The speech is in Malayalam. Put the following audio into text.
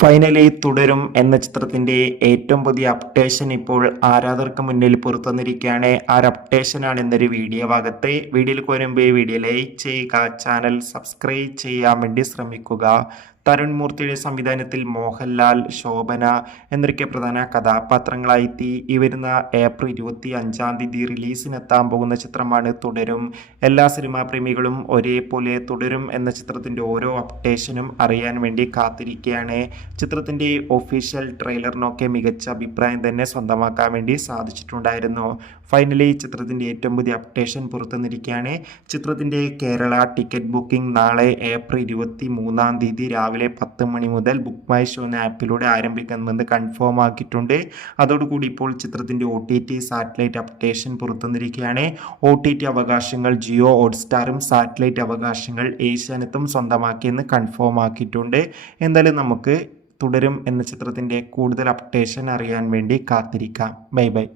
ഫൈനലി തുടരും എന്ന ചിത്രത്തിന്റെ ഏറ്റവും പുതിയ അപ്ഡേഷൻ ഇപ്പോൾ ആരാധകർക്ക് മുന്നിൽ പുറത്തുവന്നിരിക്കുകയാണ്. ആ ഒരു അപ്ഡേഷനാണ് എന്നൊരു വീഡിയോ ഭാഗത്ത്. വീഡിയോയിൽ വരുമ്പോൾ വീഡിയോ ലൈക്ക് ചെയ്യുക, ചാനൽ സബ്സ്ക്രൈബ് ചെയ്യാൻ വേണ്ടി ശ്രമിക്കുക. തരുൺ മൂർത്തിയുടെ സംവിധാനത്തിൽ മോഹൻലാൽ, ശോഭന എന്നൊക്കെ പ്രധാന കഥാപാത്രങ്ങളായി ഈ വരുന്ന ഏപ്രിൽ 25 റിലീസിനെത്താൻ പോകുന്ന ചിത്രമാണ് തുടരും. എല്ലാ സിനിമാ പ്രേമികളും ഒരേപോലെ തുടരും എന്ന ചിത്രത്തിൻ്റെ ഓരോ അപ്ഡേഷനും അറിയാൻ വേണ്ടി കാത്തിരിക്കുകയാണ്. ചിത്രത്തിൻ്റെ ഒഫീഷ്യൽ ട്രെയിലറിനൊക്കെ മികച്ച അഭിപ്രായം തന്നെ സ്വന്തമാക്കാൻ വേണ്ടി സാധിച്ചിട്ടുണ്ടായിരുന്നു. ഫൈനലി ചിത്രത്തിൻ്റെ ഏറ്റവും പുതിയ അപ്ഡേഷൻ പുറത്തുവന്നിരിക്കുകയാണ്. ചിത്രത്തിൻ്റെ കേരള ടിക്കറ്റ് ബുക്കിംഗ് നാളെ ഏപ്രിൽ 23 രാവിലെ 10 മണി മുതൽ ബുക്ക് മൈ ഷോ എന്ന ആപ്പിലൂടെ ആരംഭിക്കുമെന്ന് കൺഫേം ആക്കിയിട്ടുണ്ട്. അതോടുകൂടി ഇപ്പോൾ ചിത്രത്തിൻ്റെ OTT സാറ്റലൈറ്റ് അപ്ഡേഷൻ പുറത്തുവന്നിരിക്കുകയാണ്. OTT അവകാശങ്ങൾ ജിയോ ഹോട്ട്സ്റ്റാറും സാറ്റലൈറ്റ് അവകാശങ്ങൾ ഏഷ്യാനെറ്റും സ്വന്തമാക്കിയെന്ന് കൺഫേം ആക്കിയിട്ടുണ്ട്. എന്തായാലും നമുക്ക് തുടരും എന്ന ചിത്രത്തിൻ്റെ കൂടുതൽ അപ്ഡേഷൻ അറിയാൻ വേണ്ടി കാത്തിരിക്കാം. Bye bye.